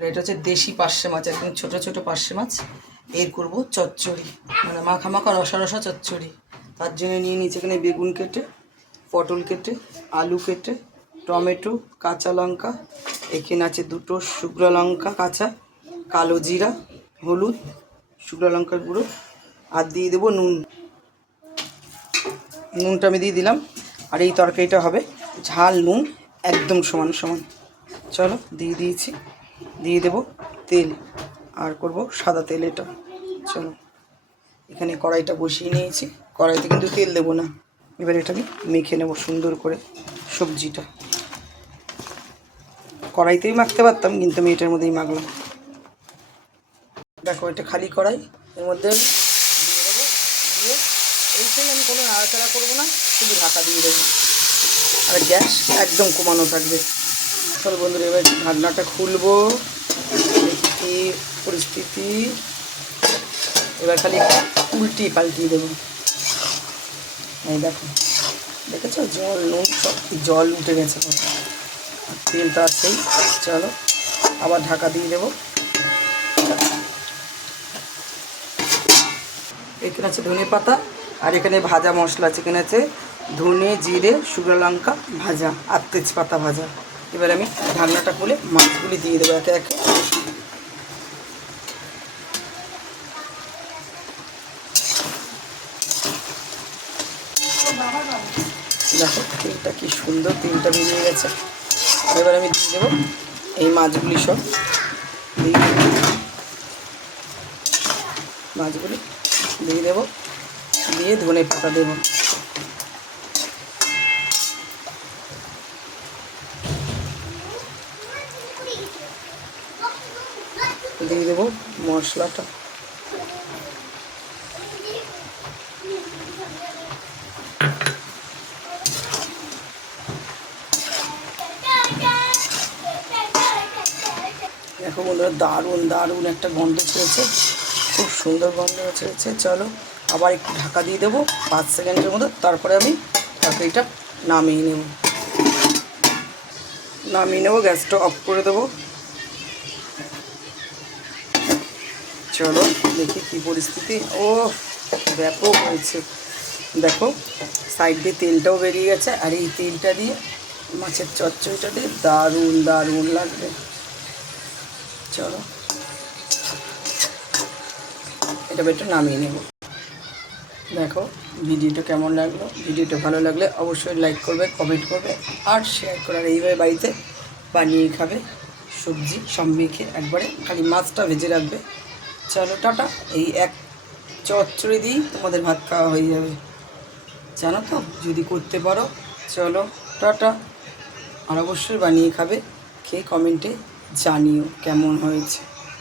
এটা হচ্ছে দেশি পার্শে মাছ, একদম ছোটো ছোটো পার্শে মাছ। এর করবো চচ্চড়ি, মানে মাখা মাখা রসা রসা চচ্চড়ি। তার জন্য নিয়ে নিয়েছি এখানে বেগুন কেটে, পটল কেটে, আলু কেটে, টমেটো, কাঁচা লঙ্কা, এখানে আছে দুটো শুকনো লঙ্কা কাঁচা, কালো জিরা, হলুদ, শুকনো লঙ্কার গুঁড়ো, আর দিয়ে দেবো নুন। নুনটা আমি দিয়ে দিলাম। আর এই তরকারিটা হবে ঝাল নুন একদম সমান সমান। চলো দিয়ে দিয়েছি। দিয়ে দেবো তেল, আর করব সাদা তেল এটা। চলো এখানে কড়াইটা বসিয়ে নিয়েছি, কড়াইতে কিন্তু তেল দেবো না। এবার এটা আমি মেখে নেব সুন্দর করে সবজিটা। কড়াইতেই মাখতে পারতাম, কিন্তু আমি এটার মধ্যেই মাখলাম। দেখো এটা খালি কড়াই, এর মধ্যে দিয়ে দেবো। দিয়ে এইটাই আমি কোনো নাড়াচাড়া করবো না, শুধু ঢাকা দিয়ে দেবো। আর গ্যাস একদম কমানো থাকবে। চলো বন্ধুরা, এবার ঢাকনাটা খুলবো, দেখি কী পরিস্থিতি। এবার খালি উল্টিয়ে পাল্টিয়ে দেবো। এই দেখো, দেখেছো জল নুন সব জল উঠে গেছে, তেলটা আছেই। চলো আবার ঢাকা দিয়ে দেবো। এখানে আছে ধনে পাতা, আর এখানে ভাজা মশলা আছে। এখানে আছে ধনে, জিরে, শুকনো লঙ্কা ভাজা, আর তেজপাতা ভাজা। এবার আমি ঢাকনাটা খুলে মাছগুলি দিয়ে দেবো একে একে। দেখো তেলটা কি সুন্দর, তেলটা বেরিয়ে গেছে। এবার আমি দিয়ে দেবো এই মাছগুলি সব দিয়ে মাছগুলি দিয়ে দেবো, দিয়ে ধনে পাতা দেবো। দিয়ে দেবো মশলাটা। দেখো বন্ধুরা, দারুণ দারুণ একটা গন্ধ ছেড়েছে, খুব সুন্দর গন্ধ ছেড়েছে। চলো আবার একটু ঢাকা দিয়ে দেবো 5 সেকেন্ডের মতো, তারপরে আমি তরকারিটা নামিয়ে নেব। গ্যাসটা অফ করে দেবো। চলো দেখি কী পরিস্থিতি। ও ব্যাপক হয়েছে, দেখো সাইড দিয়ে তেলটাও বেরিয়ে গেছে। আর এই তেলটা দিয়ে মাছের চচ্চড়িটা দিয়ে দারুণ দারুণ লাগবে। চলো এটা একটু নামিয়ে নেব। দেখো ভিডিওটা কেমন লাগলো। ভিডিওটা ভালো লাগলে অবশ্যই লাইক করবে, কমেন্ট করবে, আর শেয়ার করার। এইভাবে বাড়িতে বানিয়ে খাবে, সবজি সব মেখে একবারে, খালি মাছটা ভেজে রাখবে। চলো টাটা। এই এক চচ্চড়ি দিয়েই তোমাদের ভাত খাওয়া হয়ে যাবে, জানো তো, যদি করতে পারো। চলো টাটা। আর অবশ্যই বানিয়ে খাবে, খেয়ে কমেন্টে জানিও কেমন হয়েছে।